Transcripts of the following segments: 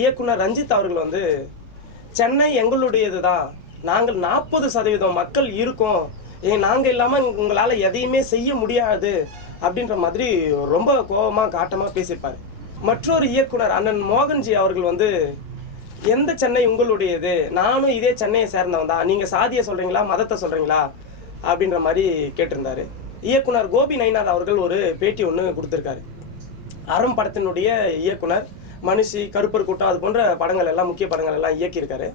இயக்குனர் ரஞ்சித் அவர்கள் வந்து சென்னை எங்களுடையது தான் நாங்கள் நாற்பது சதவீதம் மக்கள் இருக்கோம். ஏன் நாங்கள் இல்லாமல் உங்களால் எதையுமே செய்ய முடியாது. அப்படின்ற மாதிரி ரொம்ப கோபமாக காட்டமாக பேசியிருப்பார். மற்றொரு இயக்குனர் அண்ணன் மோகன்ஜி அவர்கள் வந்து எந்த சென்னை உங்களுடையது? நானும் இதே சென்னையை சேர்ந்தவன் தான். நீங்கள் சாதியை சொல்கிறீங்களா மதத்தை சொல்கிறீங்களா அப்படின்ற மாதிரி கேட்டிருந்தாரு. இயக்குனர் கோபி நயினார் அவர்கள் ஒரு பேட்டி ஒன்று கொடுத்துருக்காரு. அறம் படத்தினுடைய இயக்குனர் மனுஷி கருப்பர் கூட்டம் அது போன்ற படங்கள் எல்லாம் முக்கிய படங்கள் எல்லாம் இயக்கியிருக்காரு.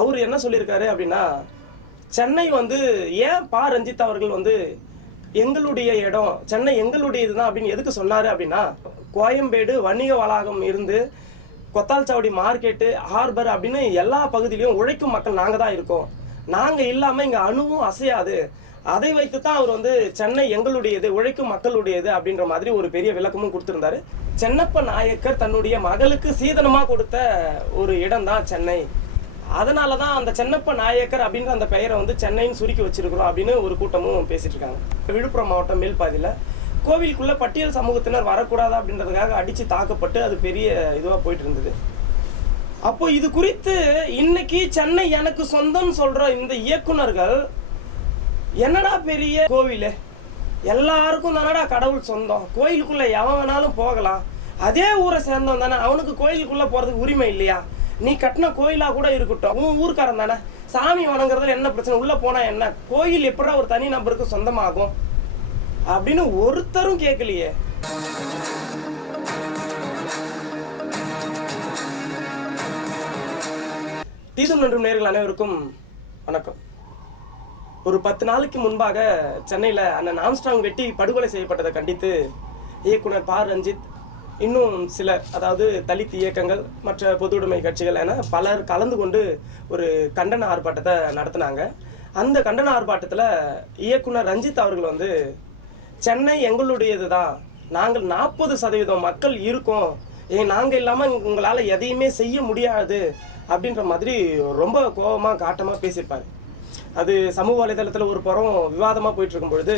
அவர் என்ன சொல்லியிருக்காரு அப்படின்னா சென்னை வந்து ஏன் பா. ரஞ்சித் அவர்கள் வந்து எங்களுடைய இடம் சென்னை எங்களுடைய இதுதான் அப்படின்னு எதுக்கு சொன்னார் அப்படின்னா கோயம்பேடு வணிக வளாகம் இருந்து கொத்தால்சாவடி மார்க்கெட்டு ஹார்பர் அப்படின்னு எல்லா பகுதியிலையும் உழைக்கும் மக்கள் நாங்கள் தான் இருக்கோம். நாங்கள் இல்லாமல் இங்கே அணுவும் அசையாது. அதை வைத்து தான் அவர் வந்து சென்னை எங்களுடையது உழைக்கும் மக்களுடையது அப்படின்ற மாதிரி ஒரு பெரிய விளக்கமும் கொடுத்திருந்தாரு. சென்னப்ப நாயக்கர் தன்னுடைய மகளுக்கு சீதனமா கொடுத்த ஒரு இடம் தான் சென்னை. அதனால தான் அந்த சென்னப்ப நாயக்கர் அப்படின்ற அந்த பெயரை வந்து சென்னைன்னு சுருக்கி வச்சிருக்கிறோம் அப்படின்னு ஒரு கூட்டமும் பேசிட்டு இருக்காங்க விழுப்புரம் மாவட்டம் மேல்பாதியில். கோவிலுக்குள்ள பட்டியல் சமூகத்தினர் வரக்கூடாது அப்படின்றதுக்காக அடித்து தாக்கப்பட்டு அது பெரிய இதுவாக போயிட்டு இருந்தது அப்போ இது குறித்து இன்னைக்கு சென்னை எனக்கு சொந்தம் சொல்ற இந்த இயக்குனர்கள் என்னடா பெரிய கோவில்? எல்லாருக்கும் தானடா கடவுள் சொந்தம். கோயிலுக்குள்ள எவன் வேணாலும் போகலாம். அதே ஊரை சேர்ந்தவன் தானே. அவனுக்கு கோயிலுக்குள்ள போறதுக்கு உரிமை இல்லையா? நீ கட்டின கோயிலா கூட இருக்கட்டும். உன் ஊர்க்காரன் தானே. சாமி வணங்குறதுல என்ன பிரச்சனை? உள்ள போனா என்ன? கோயில் எப்படா ஒரு தனி நபருக்கு சொந்தமாகும்? அப்படின்னு ஒருத்தரும் கேட்கலையே தீசம் நன்றும் நேர்கள் அனைவருக்கும் வணக்கம். ஒரு பத்து நாளைக்கு முன்பாக சென்னையில் அண்ணன் ஆம்ஸ்ட்ராங் வெட்டி படுகொலை செய்யப்பட்டதை கண்டித்து இயக்குனர் பா ரஞ்சித் இன்னும் சிலர் அதாவது தலித் இயக்கங்கள் மற்ற பொதுவுடைமை கட்சிகள் என பலர் கலந்து கொண்டு ஒரு கண்டன ஆர்ப்பாட்டத்தை நடத்தினாங்க. அந்த கண்டன ஆர்ப்பாட்டத்தில் இயக்குனர் ரஞ்சித் அவர்கள் வந்து சென்னை எங்களுடையது தான். நாங்கள் நாற்பது சதவீதம் மக்கள் இருக்கோம். ஏன் நாங்கள் இல்லாமல் உங்களால் எதையுமே செய்ய முடியாது. அப்படின்ற மாதிரி ரொம்ப கோபமாக காட்டமாக பேசியிருப்பார். அது சமூக வலைதளத்தில் ஒரு புறம் விவாதமாக போயிட்டு இருக்கும் பொழுது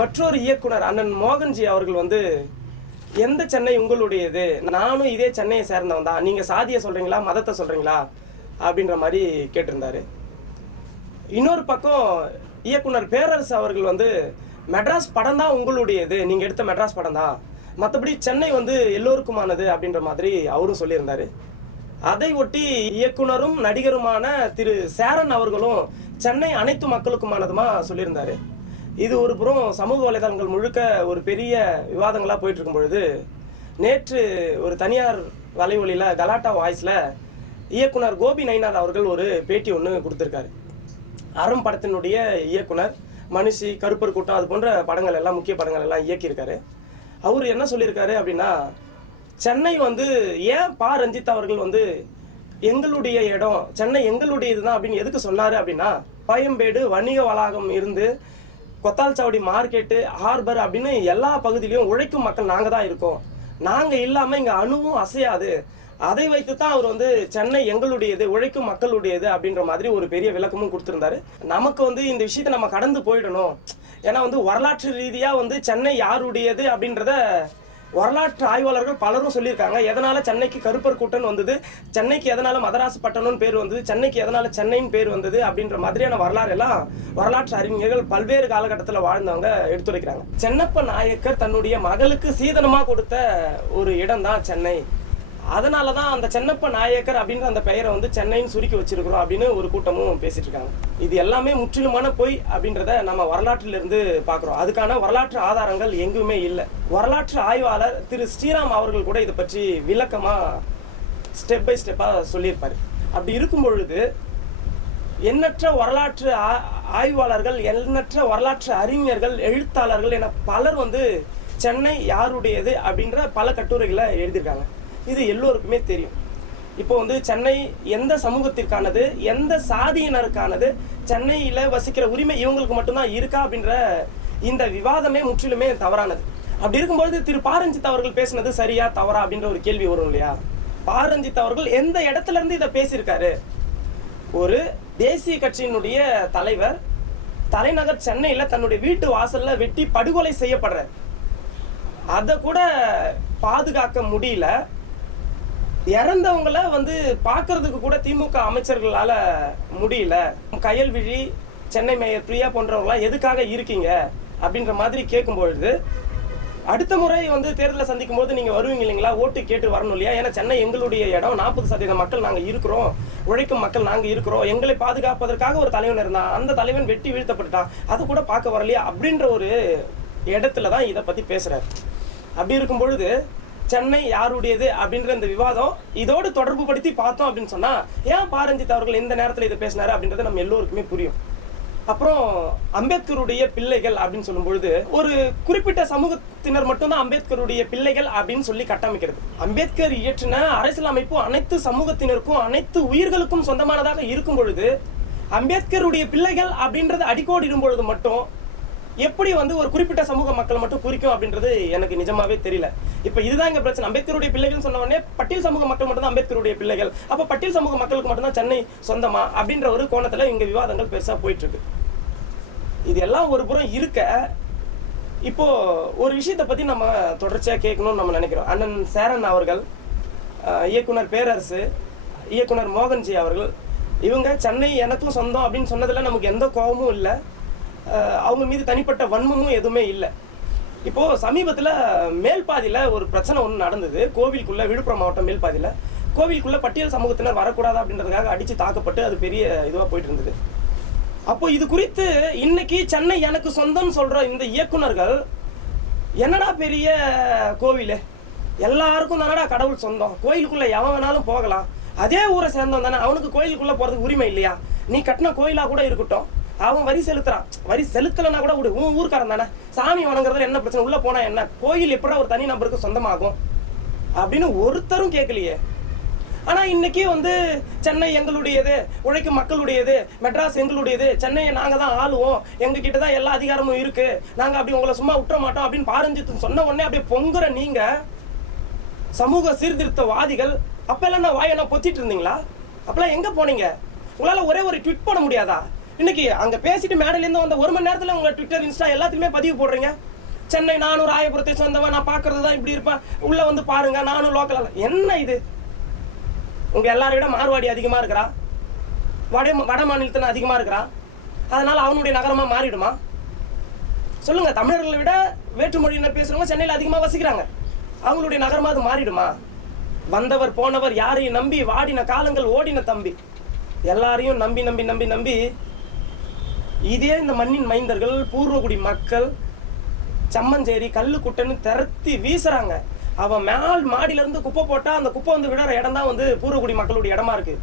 மற்றொரு இயக்குனர் அண்ணன் மோகன்ஜி அவர்கள் வந்து எந்த சென்னை உங்களுடையது? நானும் இதே சென்னையை சேர்ந்தவன் தான். நீங்கள் சாதியை சொல்கிறீங்களா மதத்தை சொல்கிறீங்களா அப்படின்ற மாதிரி கேட்டிருந்தாரு. இன்னொரு பக்கம் இயக்குனர் பேரரசு அவர்கள் வந்து மெட்ராஸ் படம் தான் உங்களுடையது. நீங்கள் எடுத்த மெட்ராஸ் படம் தான். மற்றபடி சென்னை வந்து எல்லோருக்குமானது. அப்படின்ற மாதிரி அவரும் சொல்லியிருந்தாரு. அதை ஒட்டி இயக்குனரும் நடிகருமான திரு சேரன் அவர்களும் சென்னை அனைத்து மக்களுக்குமானதுமா சொல்லியிருந்தாரு. இது ஒரு புறம் சமூக வலைதளங்கள் முழுக்க ஒரு பெரிய விவாதங்களாக போயிட்டு இருக்கும் பொழுது நேற்று ஒரு தனியார் வலைவொலியில் கலாட்டா வாய்ஸில் இயக்குனர் கோபி நயினார் அவர்கள் ஒரு பேட்டி ஒன்று கொடுத்துருக்காரு. அறம் படத்தினுடைய இயக்குனர் மனுஷி கருப்பர் கூட்டம் அது போன்ற படங்கள் எல்லாம் முக்கிய படங்கள் எல்லாம் இயக்கியிருக்காரு. அவர் என்ன சொல்லியிருக்காரு அப்படின்னா சென்னை வந்து ஏன் பா. ரஞ்சித் அவர்கள் வந்து எங்களுடைய இடம் சென்னை எங்களுடையது தான் அப்படின்னு எதுக்கு சொன்னார் அப்படின்னா பயம்பேடு வணிக வளாகம் இருந்து கொத்தால்சாவடி மார்க்கெட்டு ஹார்பர் அப்படின்னு எல்லா பகுதியிலையும் உழைக்கும் மக்கள் நாங்கள் தான் இருக்கோம். நாங்கள் இல்லாமல் இங்கே அணுவும் அசையாது. அதை வைத்து தான் அவர் வந்து சென்னை எங்களுடையது உழைக்கும் மக்களுடையது அப்படின்ற மாதிரி ஒரு பெரிய விளக்கமும் கொடுத்துருந்தாரு. நமக்கு வந்து இந்த விஷயத்தை நம்ம கடந்து போயிடணும். ஏன்னா வந்து வரலாற்று ரீதியாக வந்து சென்னை யாருடையது அப்படின்றத வரலாற்று ஆய்வாளர்கள் பலரும் சொல்லியிருக்காங்க. எதனால சென்னைக்கு கருப்பர் கூட்டம் வந்தது? சென்னைக்கு எதனால மதராசு பட்டணம்னு பேர் வந்தது? சென்னைக்கு எதனால சென்னைன்னு பேர் வந்தது? அப்படின்ற மாதிரியான வரலாறு எல்லாம் வரலாற்று அறிஞர்கள் பல்வேறு காலகட்டத்தில் வாழ்ந்தவங்க எடுத்துரைக்கிறாங்க. சென்னப்ப நாயக்கர் தன்னுடைய மகளுக்கு சீதனமாக கொடுத்த ஒரு இடம் தான் சென்னை. அதனால தான் அந்த சென்னப்ப நாயக்கர் அப்படின்ற அந்த பெயரை வந்து சென்னைன்னு சுருக்கி வச்சிருக்கிறோம் அப்படின்னு ஒரு கூட்டமும் பேசிட்டு இருக்காங்க இது எல்லாமே முற்றிலுமான பொய் அப்படின்றத நம்ம வரலாற்றிலிருந்து பார்க்குறோம் அதுக்கான வரலாற்று ஆதாரங்கள் எங்குமே இல்லை. வரலாற்று ஆய்வாளர் திரு ஸ்ரீராம் அவர்கள் கூட இதை பற்றி விளக்கமாக ஸ்டெப் பை ஸ்டெப்பாக சொல்லியிருப்பார். அப்படி இருக்கும் பொழுது எண்ணற்ற வரலாற்று ஆ- ஆய்வாளர்கள் எண்ணற்ற வரலாற்று அறிஞர்கள் எழுத்தாளர்கள் என பலர் வந்து சென்னை யாருடையது அப்படின்ற பல கட்டுரைகளை எழுதியிருக்காங்க. இது எல்லோருக்குமே தெரியும். இப்போ வந்து சென்னை எந்த சமூகத்திற்கானது எந்த சாதியினருக்கானது சென்னையில் வசிக்கிற உரிமை இவங்களுக்கு மட்டும்தான் இருக்கா அப்படின்ற இந்த விவாதமே முற்றிலுமே தவறானது. அப்படி இருக்கும்பொழுது திரு பாரஞ்சித் அவர்கள் பேசினது சரியா தவறா அப்படின்ற ஒரு கேள்வி வரும் இல்லையா? பாரஞ்சித் அவர்கள் எந்த இடத்துல இருந்து இதை பேசியிருக்காரு? ஒரு தேசிய கட்சியினுடைய தலைவர் தலைநகர் சென்னையில் தன்னுடைய வீட்டு வாசல்ல வெட்டி படுகொலை செய்யப்படுறார். அதை கூட பாதுகாக்க முடியல. இறந்தவங்கள வந்து பார்க்கறதுக்கு கூட திமுக அமைச்சர்களால் முடியல. கயல்விழி சென்னை மேயர் பிரியா போன்றவங்களாம் எதுக்காக இருக்கீங்க? அப்படின்ற மாதிரி கேட்கும்பொழுது அடுத்த முறை வந்து தேர்தலை சந்திக்கும் போது நீங்கள் வருவீங்க இல்லைங்களா? ஓட்டு கேட்டு வரணும் இல்லையா? ஏன்னா சென்னை எங்களுடைய இடம். நாற்பது சதவீத மக்கள் நாங்கள் இருக்கிறோம். உழைக்கும் மக்கள் நாங்கள் இருக்கிறோம். எங்களை பாதுகாப்பதற்காக ஒரு தலைவன் இருந்தான். அந்த தலைவன் வெட்டி வீழ்த்தப்பட்டுட்டான். அதை கூட பார்க்க வரலையா? அப்படின்ற ஒரு இடத்துல தான் இதை பற்றி பேசுகிறார் அப்படி இருக்கும் பொழுது சென்னை யாருடையது அப்படின்ற இந்த விவாதம் இதோடு தொடர்பு படுத்தி பார்த்தோம் அப்படின்னு சொன்னா ஏன் பாரஞ்சித் அவர்கள் இந்த நேரத்தில் இதை பேசினாரு அப்படின்றது நம்ம எல்லோருக்குமே புரியும். அப்புறம் அம்பேத்கருடைய பிள்ளைகள் அப்படின்னு சொல்லும் பொழுது ஒரு குறிப்பிட்ட சமூகத்தினர் மட்டும்தான் அம்பேத்கருடைய பிள்ளைகள் அப்படின்னு சொல்லி கட்டமைக்கிறது. அம்பேத்கர் இயற்றின அரசியல் அமைப்பு அனைத்து சமூகத்தினருக்கும் அனைத்து உயிர்களுக்கும் சொந்தமானதாக இருக்கும் பொழுது அம்பேத்கருடைய பிள்ளைகள் அப்படின்றது அடிக்கோடிடும் பொழுது மட்டும் எப்படி வந்து ஒரு குறிப்பிட்ட சமூக மக்களை மட்டும் குறிக்கும் அப்படின்றது எனக்கு நிஜமாவே தெரியல. இப்ப இதுதான் இங்க பிரச்சனை. அம்பேத்கருடைய பிள்ளைகள் சொன்ன உடனே பட்டியல் சமூக மக்கள் மட்டும் தான் அம்பேத்கருடைய பிள்ளைகள். அப்ப பட்டியல் சமூக மக்களுக்கு மட்டும்தான் சென்னை சொந்தமா அப்படின்ற ஒரு கோணத்துல இங்க விவாதங்கள் பெருசா போயிட்டு இருக்கு இது எல்லாம் ஒரு புறம் இருக்க இப்போ ஒரு விஷயத்தை பத்தி நம்ம தொடர்ச்சியா கேட்கணும்னு நம்ம நினைக்கிறோம். அண்ணன் சேரன் அவர்கள் இயக்குனர் பேரரசு இயக்குனர் மோகன்ஜி அவர்கள் இவங்க சென்னை எனக்கும் சொந்தம் அப்படின்னு சொன்னதுல நமக்கு எந்த கோபமும் இல்லை. அவங்க மீது தனிப்பட்ட வன்மமும் எதுவுமே இல்லை. இப்போ சமீபத்தில் மேல்பாதியில் ஒரு பிரச்சனை ஒன்று நடந்தது. கோவிலுக்குள்ள விழுப்புரம் மாவட்டம் மேல்பாதியில் கோவிலுக்குள்ள பட்டியல் சமூகத்தினர் வரக்கூடாது அப்படின்றதுக்காக அடித்து தாக்கப்பட்டு அது பெரிய இதுவாக போயிட்டு இருந்தது அப்போ இது குறித்து இன்னைக்கு சென்னை எனக்கு சொந்தம் சொல்ற இந்த இயக்குனர்கள் என்னடா பெரிய கோவில்? எல்லாருக்கும் தானடா கடவுள் சொந்தம். கோயிலுக்குள்ள எவன் வேணாலும் போகலாம். அதே ஊரை சேர்ந்தவன் தானே. அவனுக்கு கோயிலுக்குள்ள போறதுக்கு உரிமை இல்லையா? நீ கட்டின கோயிலா கூட இருக்கட்டும். அவன் வரி செலுத்துறான். வரி செலுத்தலைன்னா கூட விடு உன் ஊருக்காரன் தானே. சாமி வணங்குறதுல என்ன பிரச்சனை? உள்ள போனா என்ன? கோயில் எப்படா ஒரு தனி நபருக்கு சொந்தமாகும்? அப்படின்னு ஒருத்தரும் கேட்கலையே ஆனா இன்னைக்கு வந்து சென்னை எங்களுடையது உழைக்கும் மக்களுடையது மெட்ராஸ் எங்களுடையது சென்னையை நாங்க தான் ஆளுவோம். எங்க தான் எல்லா அதிகாரமும் இருக்கு. நாங்க அப்படி உங்களை சும்மா விட்டுற மாட்டோம் அப்படின்னு பாரஞ்சித்து சொன்ன உடனே அப்படியே பொங்குற நீங்க சமூக சீர்திருத்தவாதிகள் அப்பெல்லாம் நான் வாயை நான் பொத்திட்டு இருந்தீங்களா? அப்பெல்லாம் எங்க போனீங்க? உங்களால ஒரே ஒரு ட்விட் பண்ண முடியாதா? இன்னைக்கு அங்க பேசிட்டு மேடையிலேருந்து வந்த ஒரு மணி நேரத்துல உங்க ட்விட்டர் இன்ஸ்டா எல்லாத்துலயுமே பதிவு போடுறீங்க. சென்னை நானும் ராயபுரத்தை சொந்தவன் நான் பாக்குறது தான் இப்படி இருப்பேன். உள்ள வந்து பாருங்க நானும் லோக்கல் என்ன இது? உங்க எல்லாரை விட மார்வாடி அதிகமா இருக்கிறா? வட வட மாநிலத்தில் அதிகமா இருக்கிறா? அதனால அவனுடைய நகரமா மாறிடுமா? சொல்லுங்க தமிழர்களை விட வேற்றுமொழியினர் பேசுறவங்க சென்னையில் அதிகமாக வசிக்கிறாங்க. அவங்களுடைய நகரமா அது மாறிடுமா? வந்தவர் போனவர் யாரையும் நம்பி வாடின காலங்கள் ஓடின தம்பி. எல்லாரையும் நம்பி நம்பி நம்பி நம்பி இதே இந்த மண்ணின் மைந்தர்கள் பூர்வகுடி மக்கள் சம்மஞ்சேரி கல்லு குட்டைன்னு திரத்தி வீசுறாங்க. அவன் மேல் மாடியில இருந்து குப்பை போட்டா அந்த குப்பை வந்து விடுற இடம் தான் வந்து பூர்வகுடி மக்களுடைய இடமா இருக்கு.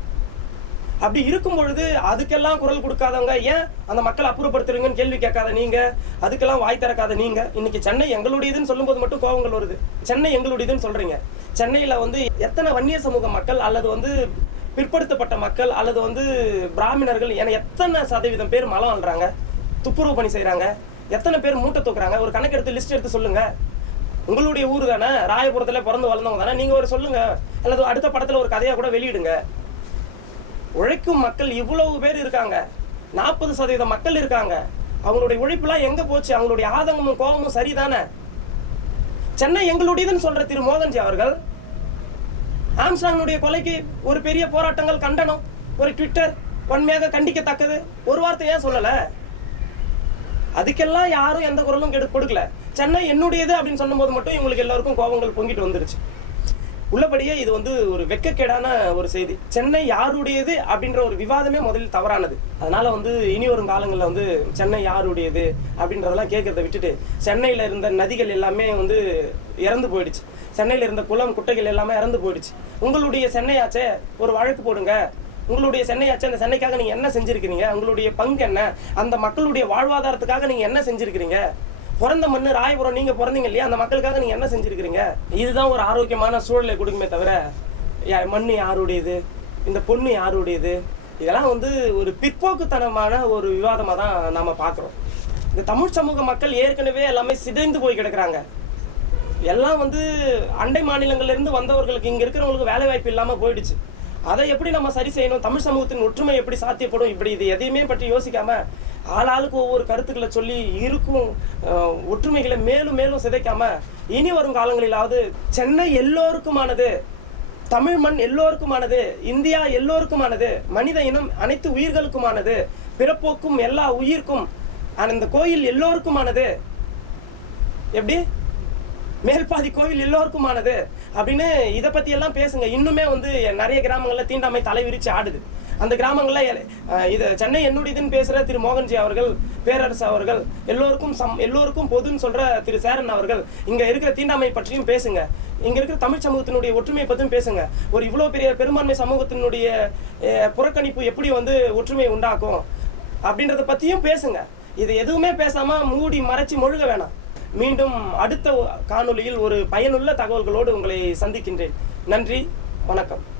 அப்படி இருக்கும் பொழுது அதுக்கெல்லாம் குரல் கொடுக்காதவங்க ஏன் அந்த மக்களை அப்புறப்படுத்துறீங்கன்னு கேள்வி கேட்காத நீங்க? அதுக்கெல்லாம் வாய் திறக்காத நீங்க? இன்னைக்கு சென்னை எங்களுடையதுன்னு சொல்லும்போது மட்டும் கோபங்கள் வருது. சென்னை எங்களுடையதுன்னு சொல்றீங்க. சென்னையில வந்து எத்தனை வன்னிய சமூக மக்கள் அல்லது வந்து பிற்படுத்தப்பட்ட மக்கள் அல்லது வந்து பிராமணர்கள் என எத்தனை சதவீதம் பேர் மலம் அல்றாங்க துப்புரவு பணி செய்கிறாங்க எத்தனை பேர் மூட்டை தூக்குறாங்க? ஒரு கணக்கெடுத்து லிஸ்ட் எடுத்து சொல்லுங்க. உங்களுடைய ஊர் தானே? ராயபுரத்தில் பிறந்து வளர்ந்தவங்க தானே? நீங்கள் ஒரு சொல்லுங்க. அல்லது அடுத்த படத்தில் ஒரு கதையாக கூட வெளியிடுங்க. உழைக்கும் மக்கள் இவ்வளவு பேர் இருக்காங்க. நாற்பது சதவீத மக்கள் இருக்காங்க. அவங்களுடைய உழைப்புலாம் எங்கே போச்சு? அவங்களுடைய ஆதங்கமும் கோபமும் சரிதானே? சென்னை எங்களுடையதுன்னு சொல்ற திரு. மோகன்ஜி அவர்கள் ஆம்ஸ்டாங்கினுடைய கொலைக்கு ஒரு பெரிய போராட்டங்கள் கண்டனம் ஒரு ட்விட்டர் வன்மையாக கண்டிக்கத்தக்கது. ஒரு வார்த்தை ஏன் சொல்லல? அதுக்கெல்லாம் யாரும் எந்த குரலும் கெடு கொடுக்கல. சென்னை என்னுடையது அப்படின்னு சொன்னும்போது மட்டும் இவங்களுக்கு எல்லாருக்கும் கோபங்கள் பொங்கிட்டு வந்துருச்சு. உள்ளபடியே இது வந்து ஒரு வெக்கக்கேடான ஒரு செய்தி. சென்னை யாருடையது அப்படின்ற ஒரு விவாதமே முதலில் தவறானது. அதனால வந்து இனி வரும் காலங்களில் வந்து சென்னை யாருடையது அப்படின்றதெல்லாம் கேட்கறத விட்டுட்டு சென்னையில் இருந்த நதிகள் எல்லாமே வந்து இறந்து போயிடுச்சு. சென்னையில் இருந்த குளம் குட்டைகள் எல்லாமே இறந்து போயிடுச்சு. உங்களுடைய சென்னையாச்சே ஒரு வழக்கு போடுங்க. உங்களுடைய சென்னையாச்சே அந்த சென்னைக்காக நீங்கள் என்ன செஞ்சுருக்கிறீங்க? உங்களுடைய பங்கு என்ன? அந்த மக்களுடைய வாழ்வாதாரத்துக்காக நீங்கள் என்ன செஞ்சிருக்கிறீங்க? பிறந்த மண்ணு ராயபுரம் நீங்க பிறந்தீங்க இல்லையா? அந்த மக்களுக்காக நீங்க என்ன செஞ்சுருக்கிறீங்க? இதுதான் ஒரு ஆரோக்கியமான சூழலை கொடுக்குமே தவிர யா- மண்ணு யாருடையது? இந்த பொண்ணு யாருடையது? இதெல்லாம் வந்து ஒரு பிற்போக்குத்தனமான ஒரு விவாதமாக தான் நாம் பார்க்குறோம். இந்த தமிழ் சமூக மக்கள் ஏற்கனவே எல்லாமே சிதைந்து போய் கிடக்குறாங்க. எல்லாம் வந்து அண்டை மாநிலங்கள்லேருந்து வந்தவர்களுக்கு இங்கே இருக்கிறவங்களுக்கு வேலை வாய்ப்பு இல்லாமல் போயிடுச்சு. அதை எப்படி நம்ம சரி செய்யணும்? தமிழ் சமூகத்தின் ஒற்றுமை எப்படி சாத்தியப்படும்? இப்படி இது எதையுமே பற்றி யோசிக்காம ஆளாளுக்கு ஒவ்வொரு கருத்துக்களை சொல்லி இருக்கும் ஒற்றுமைகளை மேலும் மேலும் சிதைக்காம இனி வரும் காலங்களிலாவது சென்னை எல்லோருக்குமானது தமிழ் மண் எல்லோருக்குமானது இந்தியா எல்லோருக்குமானது மனித இனம் அனைத்து உயிர்களுக்குமானது பிறப்போக்கும் எல்லா உயிர்க்கும் அந்த கோயில் எல்லோருக்குமானது. எப்படி? மேல்பாதி கோவில் எல்லோருக்குமானது. அப்படின்னு இதை பற்றி எல்லாம் பேசுங்க. இன்னுமே வந்து நிறைய கிராமங்களில் தீண்டாமை தலை விரிச்சு ஆடுது. அந்த கிராமங்களில் இது சென்னை என்னுடையதுன்னு பேசுகிற திரு மோகன்ஜி அவர்கள் பேரரசு அவர்கள் எல்லோருக்கும் சம் எல்லோருக்கும் பொதுன்னு சொல்கிற திரு சேரன் அவர்கள் இங்கே இருக்கிற தீண்டாமை பற்றியும் பேசுங்க. இங்கே இருக்கிற தமிழ் சமூகத்தினுடைய ஒற்றுமை பற்றியும் பேசுங்க. ஒரு இவ்வளோ பெரிய பெரும்பான்மை சமூகத்தினுடைய புறக்கணிப்பு எப்படி வந்து ஒற்றுமை உண்டாக்கும்? அப்படின்றத பற்றியும் பேசுங்க. இது எதுவுமே பேசாமல் மூடி மறைச்சி மொழுக வேணாம். மீண்டும் அடுத்த காணொளியில் ஒரு பயனுள்ள தகவல்களோடு உங்களை சந்திக்கின்றேன். நன்றி வணக்கம்.